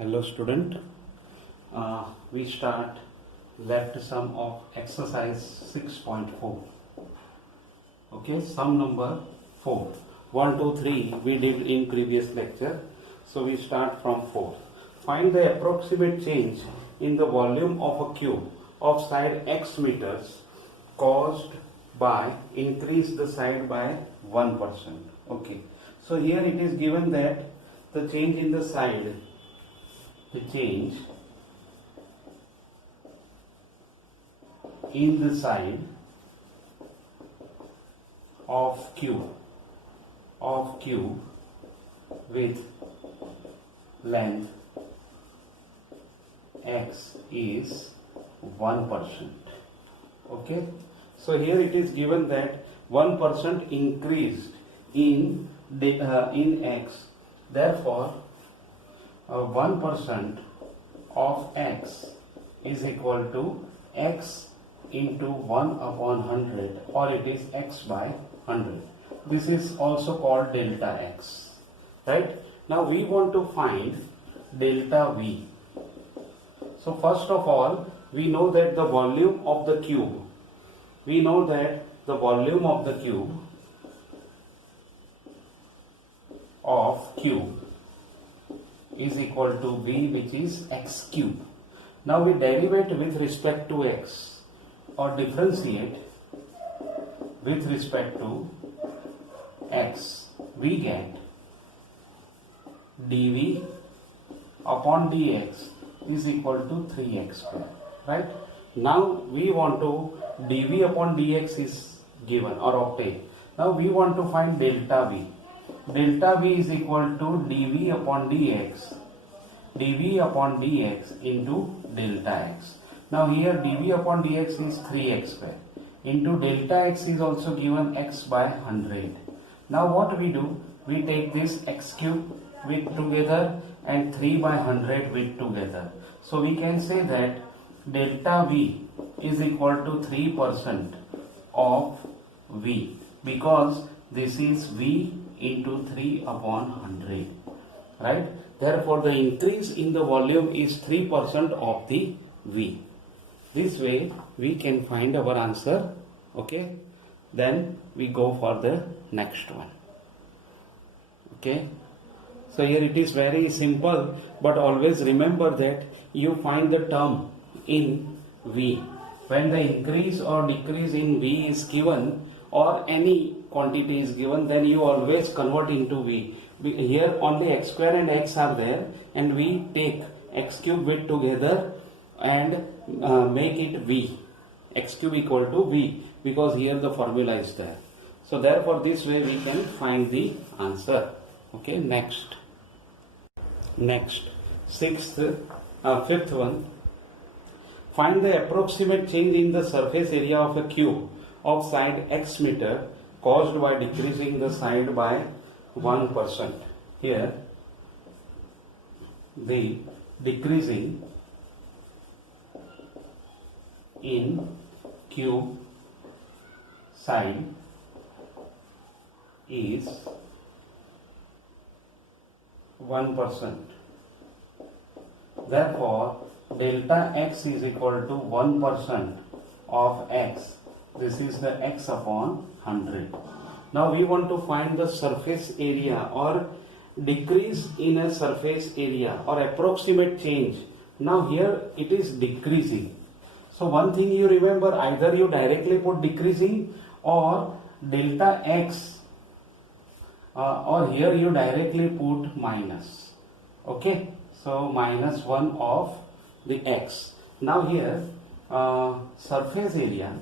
Hello student, we start left sum of exercise 6.4. Okay, sum number 4. 1, 2, 3 we did in previous lecture. So we start from 4. Find the approximate change in the volume of a cube of side x meters caused by increase the side by 1%. Okay, so here it is given that the change in the side, the change in the side of cube with length x is 1%. Okay, so here it is given that 1% increased in x, therefore 1% of x is equal to x into 1 upon 100, or it is x by 100. This is also called delta x, right? Now we want to find delta v. So first of all, we know that the volume of the cube, is equal to v, which is x cube. Now we derivate with respect to x, or differentiate with respect to x. We get dv upon dx is equal to 3x square, right? Now we want to, dv upon dx is given or obtained. Now we want to find delta v. Delta v is equal to dv upon dx into delta x. Now here dv upon dx is 3x square into delta x is also given x by 100. Now what we do? We take this x cube with together and 3 by 100 with together. So we can say that delta v is equal to 3% of v, because this is v into 3 upon 100, right? Therefore the increase in the volume is 3% of the v. This way we can find our answer. Okay, then we go for the next one. Okay, so here it is very simple, but always remember that you find the term in v. When the increase or decrease in v is given, or any quantity is given, then you always convert into v. Here only x square and x are there, and we take x cube with together and make it v, x cube equal to v, because here the formula is there. So therefore this way we can find the answer. Okay, next fifth one. Find the approximate change in the surface area of a cube of side x meter caused by decreasing the side by 1%. Here the decreasing in cube side is 1%. Therefore delta x is equal to 1% of x. This is the x upon 100. Now we want to find the surface area, or decrease in a surface area, or approximate change. Now here it is decreasing. So one thing you remember, either you directly put decreasing or delta x, or here you directly put minus. Okay, so minus 1 of the x. Now here surface area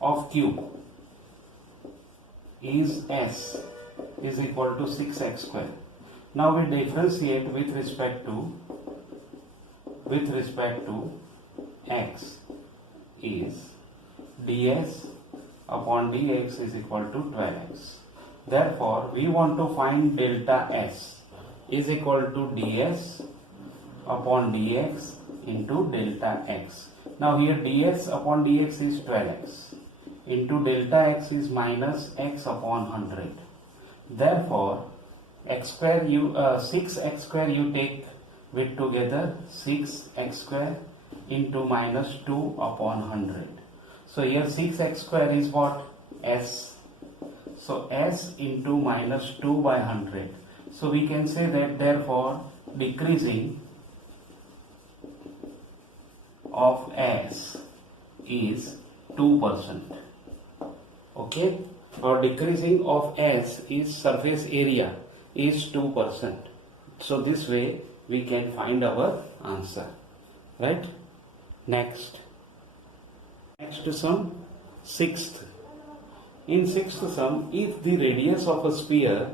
of cube is s is equal to 6x square. Now we differentiate with respect to x is ds upon dx is equal to 12x. Therefore we want to find delta s is equal to ds upon dx into delta x. Now here ds upon dx is 12x into delta x is minus x upon 100. Therefore x square 6x square you take with together, 6x square into minus 2 upon 100. So here 6x square is what? S. So s into minus 2 by 100. So we can say that therefore decreasing of s is 2%. Okay, or decreasing of s is surface area is 2%. So this way we can find our answer, right? Next sum, sixth. In sixth sum, if the radius of a sphere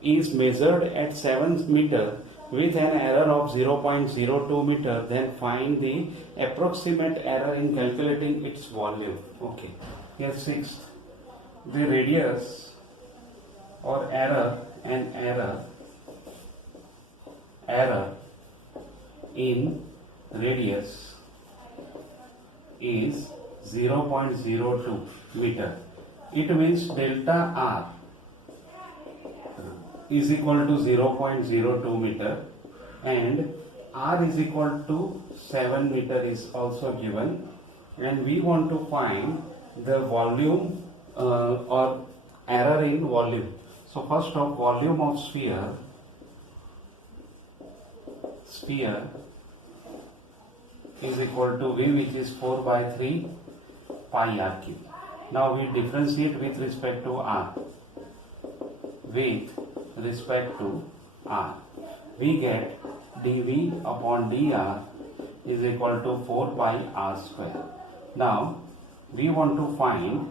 is measured at 7 meter with an error of 0.02 meter, then find the approximate error in calculating its volume. Okay, here sixth, the radius or error in radius is 0.02 meter. It means delta r is equal to 0.02 meter and r is equal to 7 meter is also given, and we want to find the volume or error in volume. So first of volume of sphere is equal to V, which is 4 by 3 pi r cube. Now we differentiate with respect to r. With respect to r, we get dV upon dr is equal to 4 pi r square. Now we want to find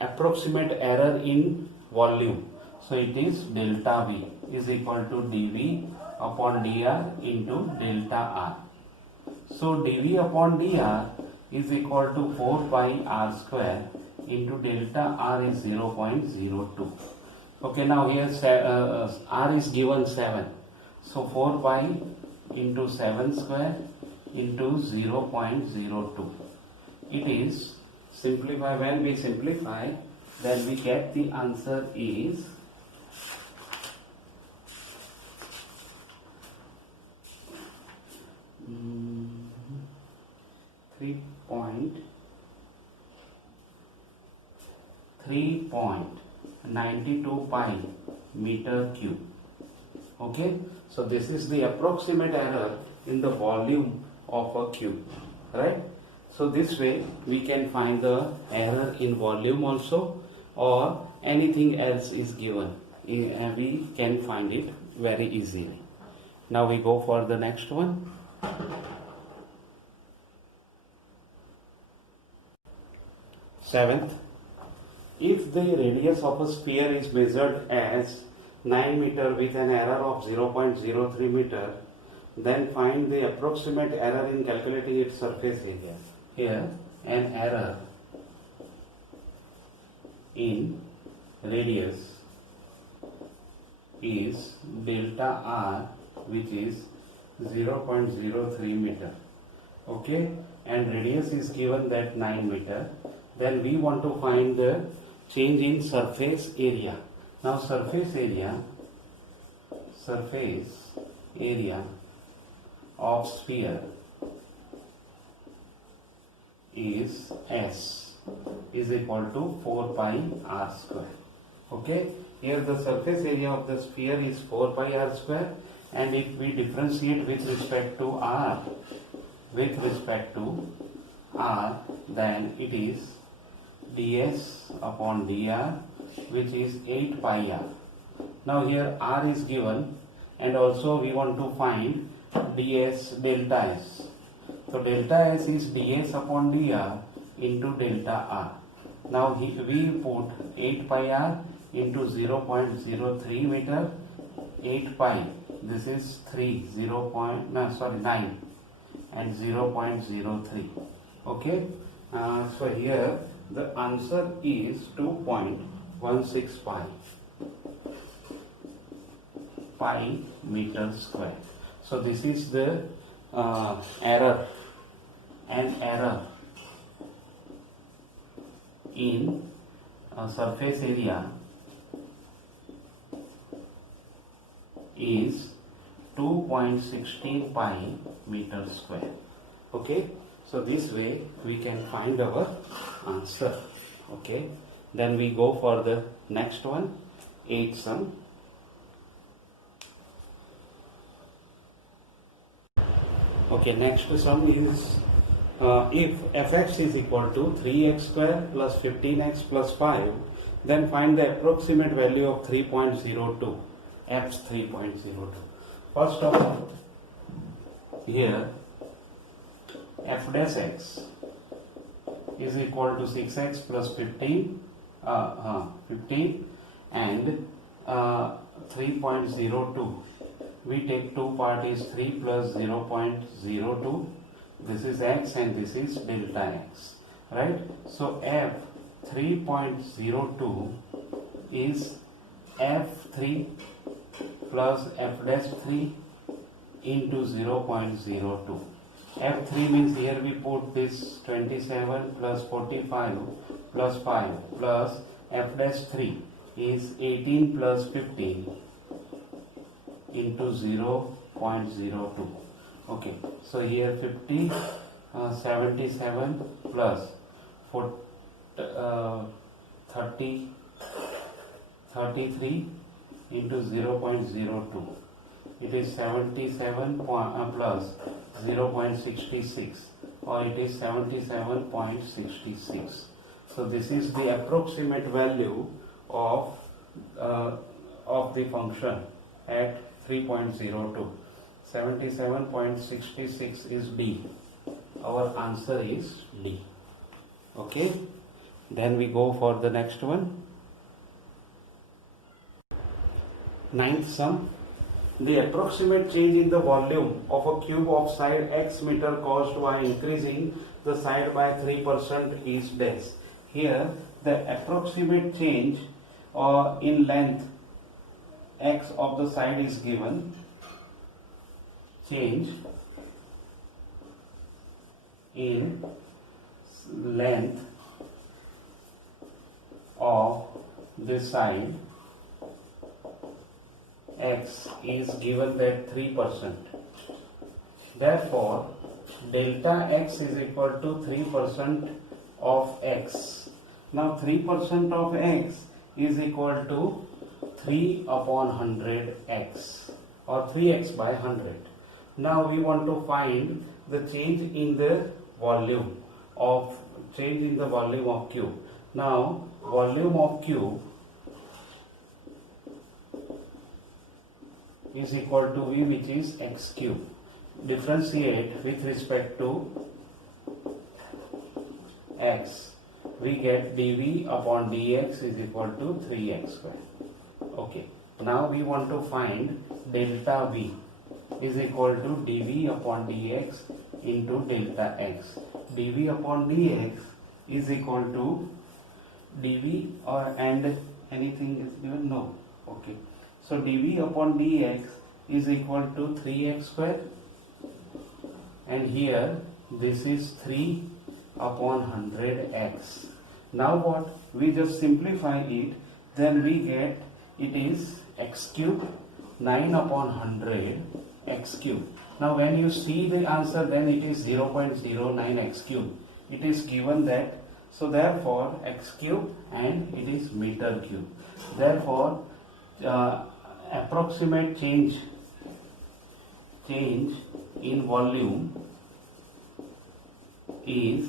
approximate error in volume. So it is delta V is equal to dV upon dr into delta r. So dV upon dr is equal to 4 pi r square into delta r is 0.02. Okay, now here r is given 7. So 4 pi into 7 square into 0.02. It is simplify. When we simplify, then we get the answer is 3.92 pi meter cube. Okay, so this is the approximate error in the volume of a cube, right? So this way we can find the error in volume also, or anything else is given, we can find it very easily. Now we go for the next one. Seventh, if the radius of a sphere is measured as 9 meter with an error of 0.03 meter, then find the approximate error in calculating its surface area. Here, an error in radius is delta r, which is 0.03 meter. Okay, and radius is given that 9 meter. Then we want to find the change in surface area. Now surface area of sphere is S is equal to 4 pi r square. Okay, here the surface area of the sphere is 4 pi r square, and if we differentiate with respect to r, then it is ds upon dr, which is 8 pi r. Now here r is given, and also we want to find ds delta s. So delta s is ds upon dr into delta r. Now we put 8 pi r into 0.03 meter, 8 pi, this is 9 and 0.03. Okay, so here the answer is 2.165 pi meter square. So this is the error in surface area is 2.16 pi meter square. Okay, so this way we can find our answer. Okay, then we go for the next one, 8th sum. Okay, next sum is if fx is equal to 3x square plus 15x plus 5, then find the approximate value of 3.02, f's 3.02. First of all, here f dash x is equal to 6x plus 15 and 3.02. We take two part is 3 plus 0.02. This is x and this is delta x, right? So f 3.02 is f3 plus f dash 3 into 0.02. f3 means here we put this 27 plus 45 plus 5 plus f dash 3 is 18 plus 15 into 0.02. Okay, so here 50, 77 plus 30, 33 into 0.02. It is 77 plus 0.66, or it is 77.66. So this is the approximate value of the function at 3.02. 77.66 is D. Our answer is D. Okay, then we go for the next one. 9th sum. The approximate change in the volume of a cube of side x meter caused by increasing the side by 3% is dash. Here the approximate change in length x of the side is given. Change in length of the side x is given that 3%. Therefore, delta x is equal to 3% of x. Now 3% of x is equal to 3 upon 100 x, or 3x by 100. Now we want to find the change in the volume of cube. Now volume of cube is equal to V, which is x cube. Differentiate with respect to x. We get dV upon dx is equal to 3x square. Okay. Now we want to find delta V is equal to dV upon dx into delta x. dV upon dx is equal to dV and anything is given? No. Okay. So dV upon dx is equal to 3x square, and here this is 3 upon 100x. Now what? We just simplify it, then we get it is x cube 9 upon 100 x cube. Now when you see the answer, then it is 0.09 x cube. It is given that, so therefore x cube and it is meter cube. Therefore approximate change in volume is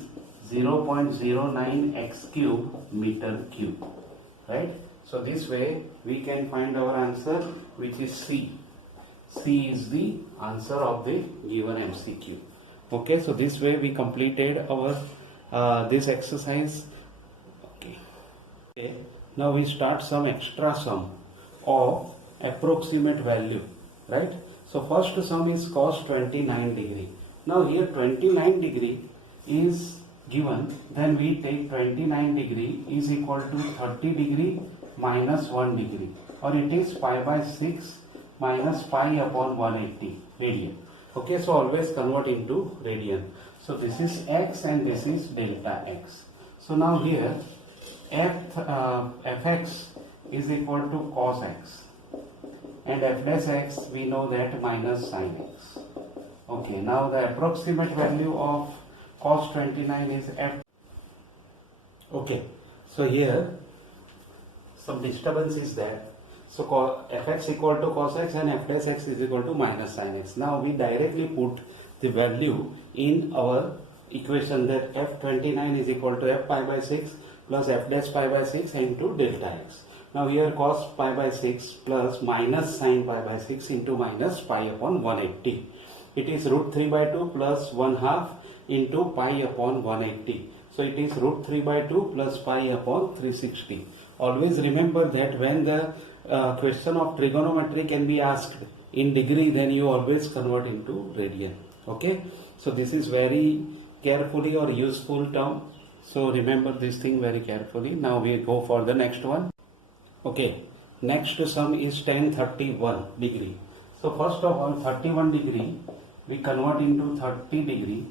0.09 x cube meter cube, right? So this way we can find our answer, which is C. C is the answer of the given MCQ. Okay, so this way we completed our this exercise. Okay, now we start some extra sum of approximate value, right? So first sum is cos 29 degree. Now here 29 degree is given, then we take 29 degree is equal to 30 degree minus 1 degree, or it is pi by 6 minus pi upon 180 radian. Okay, so always convert into radian. So this is x and this is delta x. So now here fx is equal to cos x, and f dash x we know that minus sin x. Okay, now the approximate value of cos 29 is f. Okay, so here some disturbance is there. So fx equal to cos x and f dash x is equal to minus sin x. Now we directly put the value in our equation that f29 is equal to f pi by 6 plus f dash pi by 6 into delta x. Now here cos pi by 6 plus minus sin pi by 6 into minus pi upon 180. It is root 3 by 2 plus 1 half into pi upon 180. So it is root 3 by 2 plus pi upon 360. Always remember that when the question of trigonometry can be asked in degree, then you always convert into radian. Okay, so this is very carefully or useful term, so remember this thing very carefully. Now we go for the next one. Okay, next sum is tan 31 degree. So first of all, 31 degree we convert into 30 degree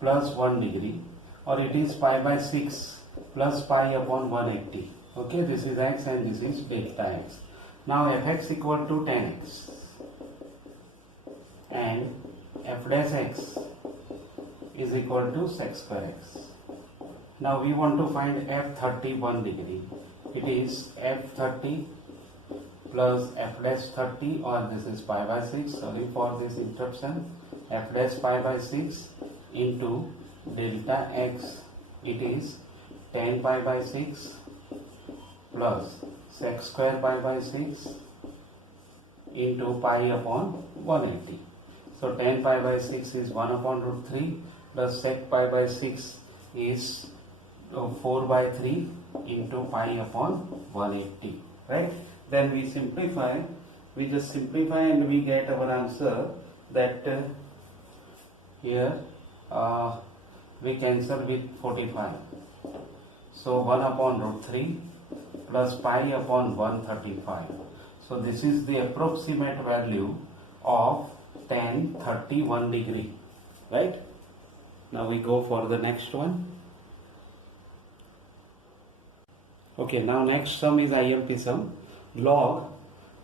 plus 1 degree, or it is pi by 6 plus pi upon 180. Okay, this is x and this is delta x. Now fx equal to tan x and f dash x is equal to sec square x. Now we want to find f31 degree. It is f30 plus f dash 30, or this is pi by 6, sorry for this interruption, f dash pi by 6 into delta x. It is tan pi by 6 plus sec square pi by 6 into pi upon 180. So tan pi by 6 is 1 upon root 3 plus sec pi by 6 is 4 by 3 into pi upon 180, right? Then we simplify, we just simplify and we get our answer that here we cancel with 45. So 1 upon root 3 plus pi upon 135. So this is the approximate value of tan 31 degree, right? Now we go for the next one. Okay, now next sum is IMP sum, log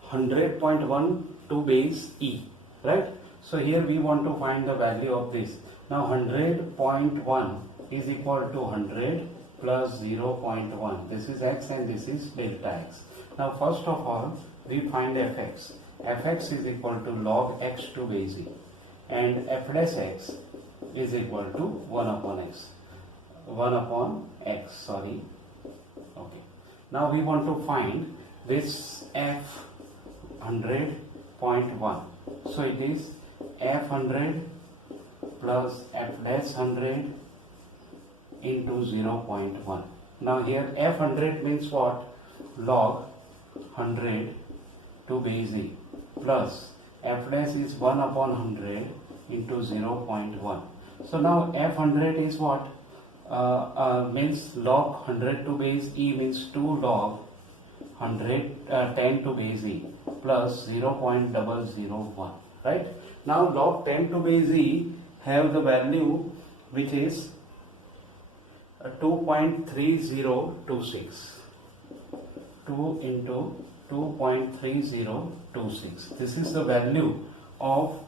100.1 to base e, right? So here we want to find the value of this. Now 100.1 is equal to 100 plus 0.1. This is x and this is delta x. Now first of all we find fx. Fx is equal to log x to base e, and f dash x is equal to 1 upon x. 1 upon x, sorry. Okay. Now we want to find this f 100.1. So it is f 100 plus f dash 100 into 0.1. Now here f 100 means what? Log 100 to base e plus f dash is 1 upon 100 into 0.1. So now f 100 is what? Means log 100 to base e means 2 log 10 to base e plus 0.001, right? Now log 10 to base e have the value which is 2.3026. 2 into 2.3026. This is the value of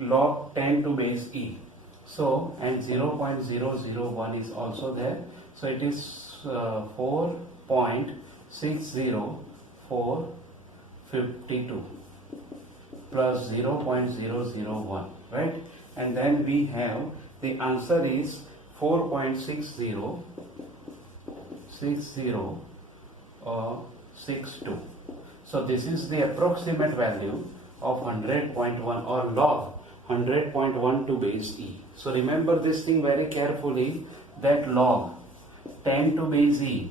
log 10 to base e. So, and 0.001 is also there. So it is 4.60452 plus 0.001, right? And then we have the answer is 4.6062. So this is the approximate value of 100.1 or log 100.1 to base e. So remember this thing very carefully, that log 10 to base e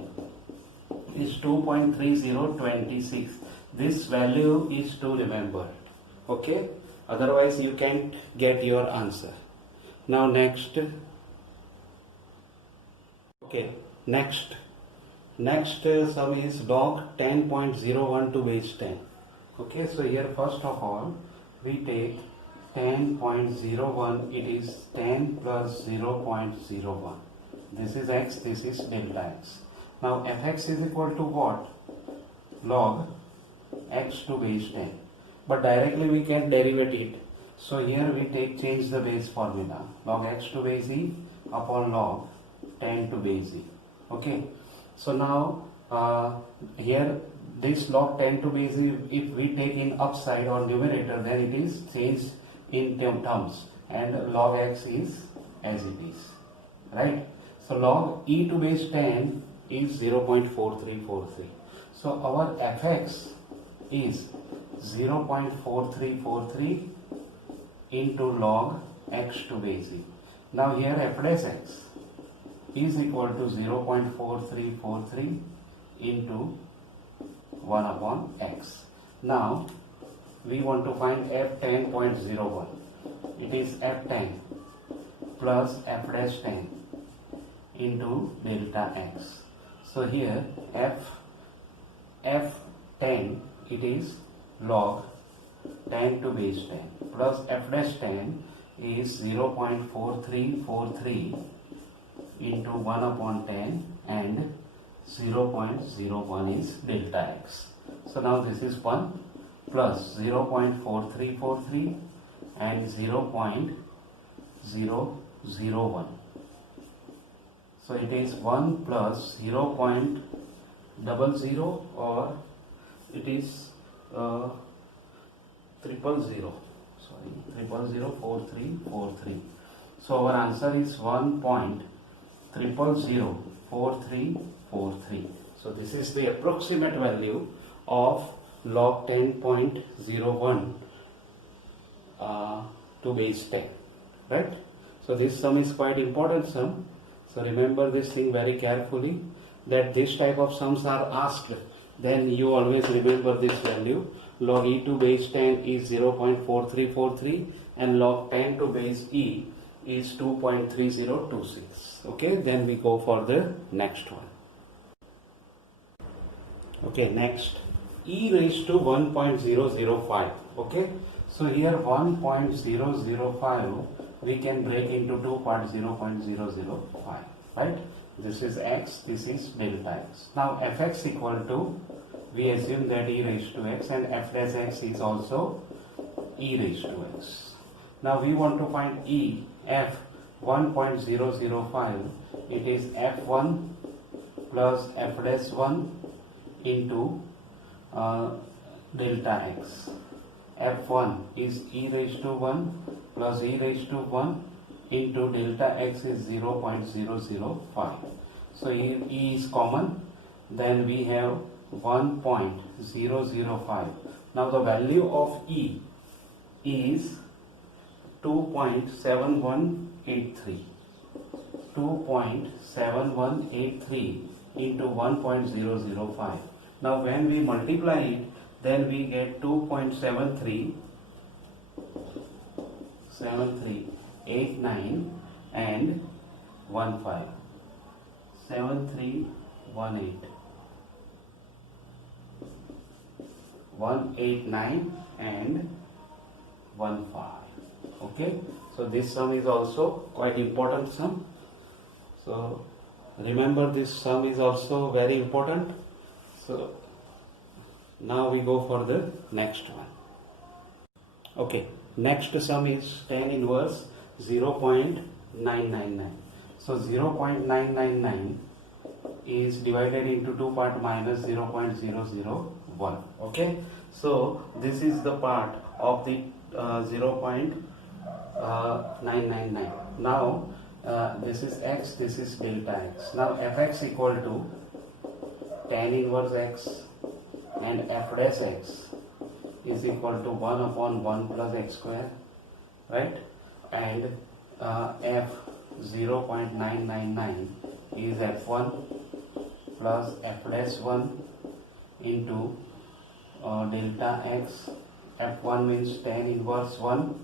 is 2.3026. This value is to remember, okay? Otherwise you can't get your answer. Now next, okay, next sum is log 10.01 to base 10. Okay, so here first of all we take 10.01, it is 10 plus 0.01. This is x, this is delta x. Now fx is equal to what? Log x to base 10. But directly we can derivate it. So here we change the base formula. Log x to base e upon log 10 to base e. Okay. So now here this log 10 to base e, if we take in upside or numerator, then it is changed in terms, and log x is as it is, right? So log e to base 10 is 0.4343. So our fx is 0.4343 into log x to base e. Now here f dash x is equal to 0.4343 into 1 upon x. Now we want to find f10.01. It is f10 plus f dash 10 into delta x. So here f10 it is log 10 to base 10 plus f dash 10 is 0.4343 into 1 upon 10 and 0.01 is delta x. So now this is 1 plus 0.4343 and 0.001. So it is 1 plus 0.00, or it is 0.0004343. So our answer is 1.0004343. So this is the approximate value of log 10.01 to base 10, right? So this sum is quite important sum. So remember this thing very carefully, that this type of sums are asked, then you always remember this value. Log e to base 10 is 0.4343 and log 10 to base e is 2.3026. Okay, then we go for the next one. Okay, next, e raised to 1.005. Okay, so here 1.005 we can break into two parts, 0.005, right? This is x, this is delta x. Now fx equal to, we assume that e raised to x, and f dash x is also e raised to x. Now we want to find e, f 1.005, it is f1 plus f dash 1 into delta x. f1 is e raised to 1 plus e raised to 1 into delta x is 0.005. So e is common, then we have 1.005. Now the value of e is 2.7183. 2.7183 into 1.005. Now when we multiply it, then we get 2.7389 and 15. 7318. 189 and 15. Okay, so this sum is also quite important sum. So remember, this sum is also very important. So now we go for the next one. Okay, next sum is tan inverse 0.999. So 0.999 is divided into two parts minus 0.001. Okay, so this is the part of the 0.999. Now this is x, this is delta x. Now fx equal to tan inverse x and f dash x is equal to 1 upon 1 plus x square, right? And f 0.999 is f1 plus f dash 1 into delta x. f1 means tan inverse 1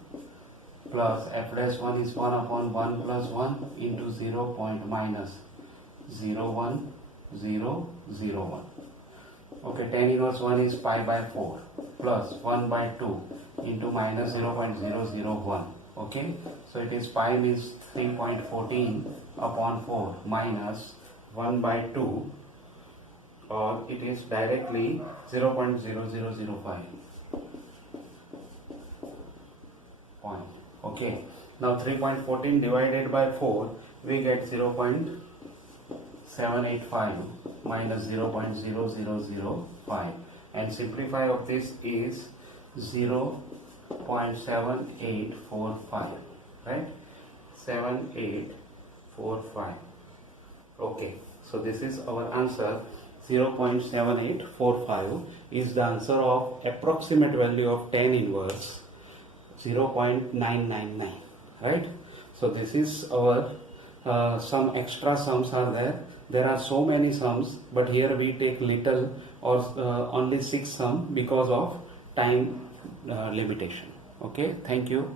plus f dash 1 is 1 upon 1 plus 1 into 0 point minus 0.1001. Okay, tan inverse 1 is pi by 4 plus 1 by 2 into minus 0.001. Okay, so it is pi means 3.14 upon 4 minus 1 by 2 or it is directly 0.0005 point. Okay, now 3.14 divided by 4, we get 0.785 minus 0.0005, and simplify of this is 0.7845, right? 7845. Okay, so this is our answer. 0.7845 is the answer of approximate value of tan inverse 0.999, right? So this is our some extra sums are there. There are so many sums, but here we take little or only 6 sum because of time limitation. Okay, thank you.